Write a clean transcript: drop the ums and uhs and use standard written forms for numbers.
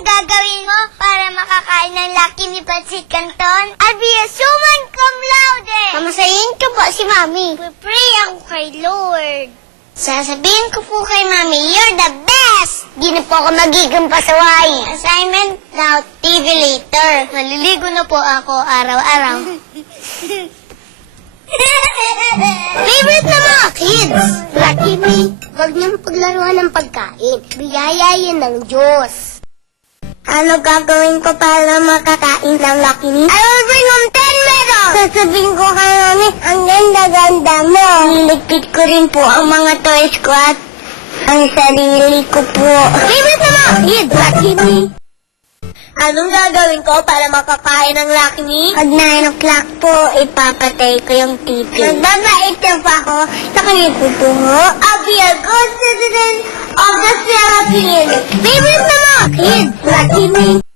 ang gagawin mo para makakain ng Lucky Me Pancit Canton? I'll be a suman cum laude! Mamasayin ko po si Mami. Pray ako kay Lord. Sasabihin ko po kay Mami, you're the best! Di na po ako magiging pasaway. Assignment now, TV later. Maliligo na po ako araw-araw. Favorite na mga kids! Lucky Me, huwag niyong paglaruan ng pagkain. Biyaya yan ng Diyos. Ano gagawin ko para makakain ng Lucky Me? I will bring home 10 medals! Sasabihin ko kay Mami, ang ganda-ganda mo. Niligpit ko rin po ang mga toys ko at ang sarili ko po. Favorite na mga kids! Lucky Me! Anong gagawin ko para makakain ng Lucky Me? Pag 9 o'clock po, ipapatay ko yung TV. Nagbabait na pa ako sa kaniputungo. I'll be a good citizen of the Philippines. Favorite na mga kids, Lucky Me.